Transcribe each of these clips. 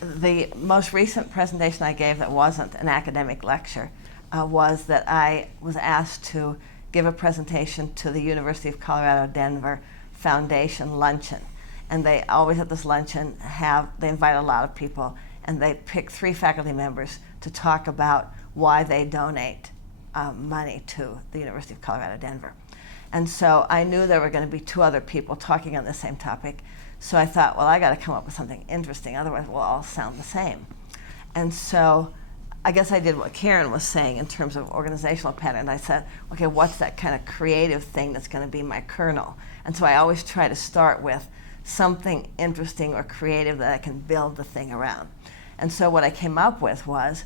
The most recent presentation I gave that wasn't an academic lecture was that I was asked to give a presentation to the University of Colorado Denver Foundation luncheon. And they always at this luncheon they invite a lot of people, and they pick 3 faculty members to talk about why they donate money to the University of Colorado Denver. And so I knew there were going to be 2 other people talking on the same topic. So I thought, well, I got to come up with something interesting, otherwise we'll all sound the same. And so I guess I did what Karen was saying in terms of organizational pattern. I said, okay, what's that kind of creative thing that's going to be my kernel? And so I always try to start with something interesting or creative that I can build the thing around. And so what I came up with was,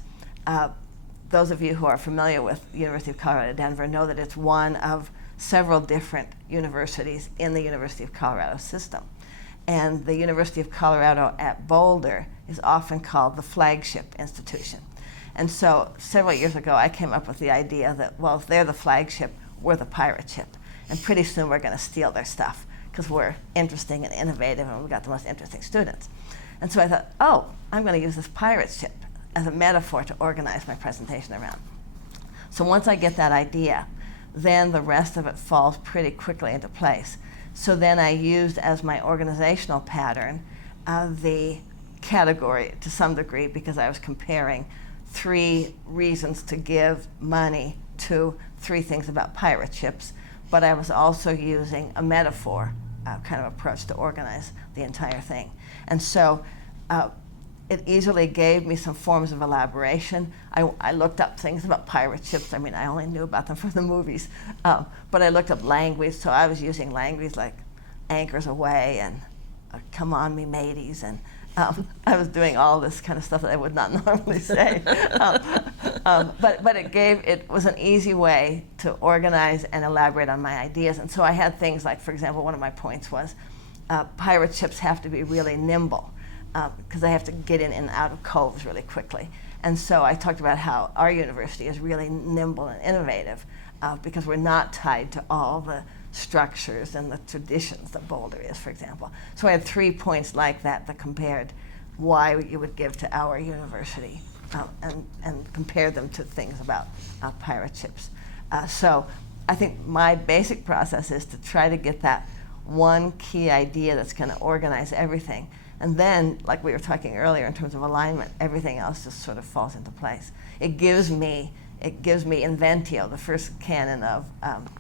those of you who are familiar with University of Colorado Denver know that it's one of several different universities in the University of Colorado system. And the University of Colorado at Boulder is often called the flagship institution. And so several years ago, I came up with the idea that, well, if they're the flagship, we're the pirate ship. And pretty soon we're going to steal their stuff because we're interesting and innovative and we've got the most interesting students. And so I thought, oh, I'm going to use this pirate ship as a metaphor to organize my presentation around. So once I get that idea, then the rest of it falls pretty quickly into place. So then I used as my organizational pattern the category to some degree, because I was comparing 3 reasons to give money to 3 things about pirate ships, but I was also using a metaphor kind of approach to organize the entire thing. And so it easily gave me some forms of elaboration. I looked up things about pirate ships. I mean, I only knew about them from the movies, but I looked up language, so I was using language like anchors away and come on me mateys, and I was doing all this kind of stuff that I would not normally say. But it was an easy way to organize and elaborate on my ideas. And so I had things like, for example, one of my points was pirate ships have to be really nimble, because they have to get in and out of coves really quickly. And so I talked about how our university is really nimble and innovative because we're not tied to all the structures and the traditions that Boulder is, for example. So I had 3 points like that that compared why you would give to our university and compared them to things about pirate ships. So I think my basic process is to try to get that one key idea that's going to organize everything. And then, like we were talking earlier in terms of alignment, everything else just sort of falls into place. It gives me inventio, the first canon of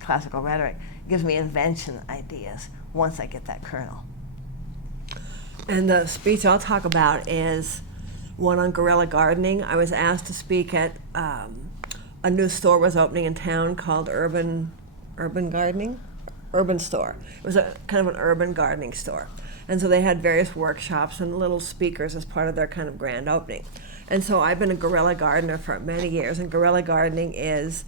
classical rhetoric. It gives me invention ideas once I get that kernel. And the speech I'll talk about is one on guerrilla gardening. I was asked to speak at a new store was opening in town called Urban Store. It was a kind of an urban gardening store. And so they had various workshops and little speakers as part of their kind of grand opening. And so I've been a guerrilla gardener for many years, and guerrilla gardening is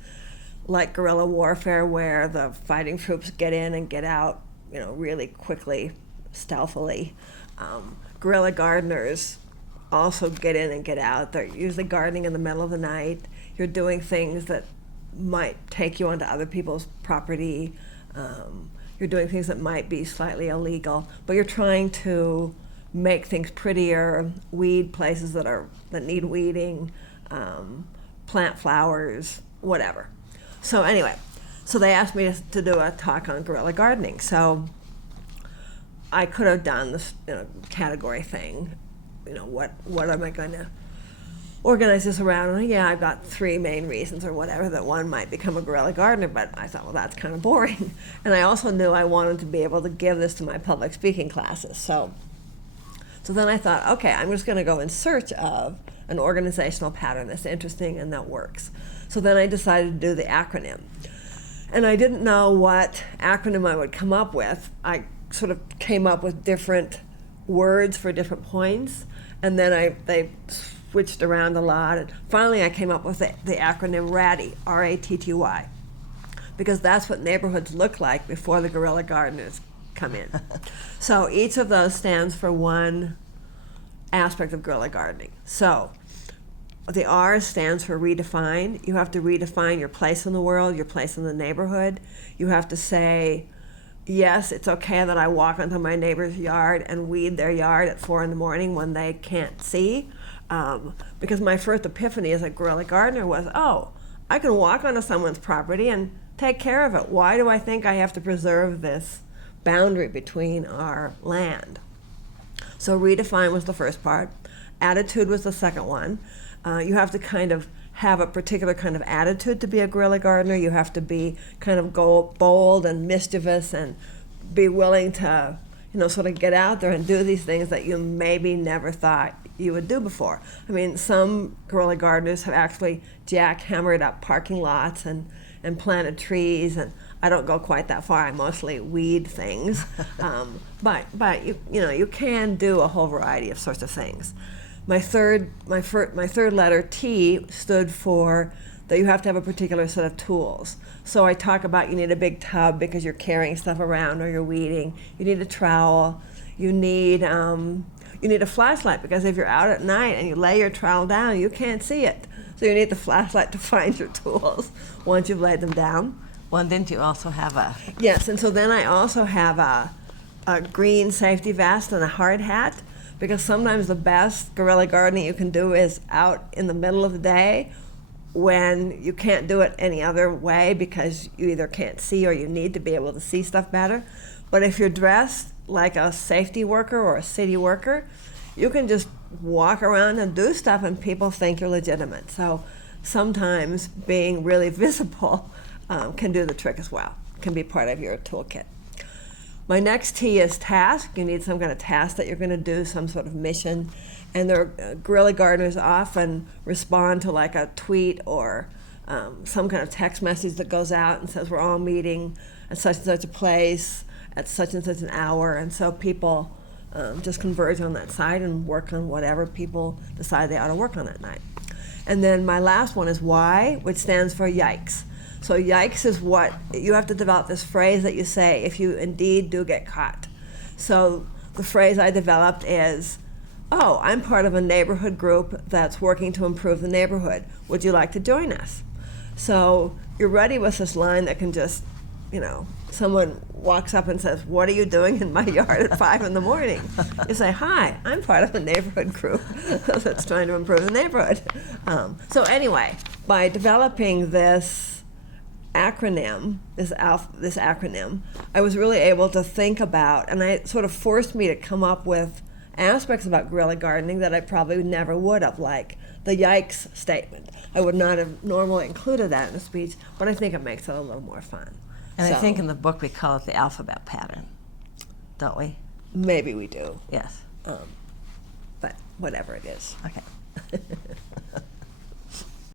like guerrilla warfare, where the fighting troops get in and get out, really quickly, stealthily. Guerrilla gardeners also get in and get out. They're usually gardening in the middle of the night. You're doing things that might take you onto other people's property. You're doing things that might be slightly illegal, but you're trying to make things prettier, weed places that need weeding, plant flowers, whatever. So anyway, they asked me to do a talk on guerrilla gardening. So I could have done this category thing. What am I going to organize this around? And yeah, I've got 3 main reasons or whatever that one might become a guerrilla gardener, but I thought, well, that's kind of boring. And I also knew I wanted to be able to give this to my public speaking classes. So then I thought, okay, I'm just going to go in search of an organizational pattern that's interesting and that works. So then I decided to do the acronym. And I didn't know what acronym I would come up with. I sort of came up with different words for different points, and then they switched around a lot, and finally I came up with the acronym RATTY, R-A-T-T-Y, because that's what neighborhoods look like before the guerrilla gardeners come in. So each of those stands for one aspect of guerrilla gardening. So the R stands for redefine. You have to redefine your place in the world, your place in the neighborhood. You have to say yes, it's okay that I walk onto my neighbor's yard and weed their yard at 4 in the morning when they can't see. Because my first epiphany as a guerrilla gardener was, oh, I can walk onto someone's property and take care of it. Why do I think I have to preserve this boundary between our land? So redefine was the first part. Attitude was the second one. You have to kind of have a particular kind of attitude to be a guerrilla gardener. You have to be kind of bold and mischievous and be willing to, sort of get out there and do these things that you maybe never thought you would do before. I mean, some guerrilla gardeners have actually jackhammered up parking lots and planted trees, and I don't go quite that far. I mostly weed things, but you can do a whole variety of sorts of things. My third letter, T, stood for that you have to have a particular set of tools. So I talk about you need a big tub because you're carrying stuff around or you're weeding. You need a trowel. You need a flashlight because if you're out at night and you lay your trowel down, you can't see it. So you need the flashlight to find your tools once you've laid them down. Well, didn't you also have a... Yes, and so then I also have a green safety vest and a hard hat, because sometimes the best guerrilla gardening you can do is out in the middle of the day when you can't do it any other way because you either can't see or you need to be able to see stuff better. But if you're dressed like a safety worker or a city worker, you can just walk around and do stuff and people think you're legitimate. So sometimes being really visible can do the trick as well, can be part of your toolkit. My next T is task. You need some kind of task that you're going to do, some sort of mission. And guerrilla gardeners often respond to like a tweet or some kind of text message that goes out and says we're all meeting at such and such a place at such and such an hour. And so people just converge on that site and work on whatever people decide they ought to work on that night. And then my last one is Y, which stands for yikes. So yikes is what, you have to develop this phrase that you say if you indeed do get caught. So the phrase I developed is, oh, I'm part of a neighborhood group that's working to improve the neighborhood. Would you like to join us? So you're ready with this line that can just, someone walks up and says, what are you doing in my yard at 5 in the morning? You say, hi, I'm part of a neighborhood group that's trying to improve the neighborhood. So anyway, by developing this acronym, this acronym, I was really able to think about, and it sort of forced me to come up with aspects about guerrilla gardening that I probably never would have, like the yikes statement. I would not have normally included that in a speech, but I think it makes it a little more fun. And I think in the book we call it the alphabet pattern, don't we? Maybe we do. Yes. But whatever it is. Okay.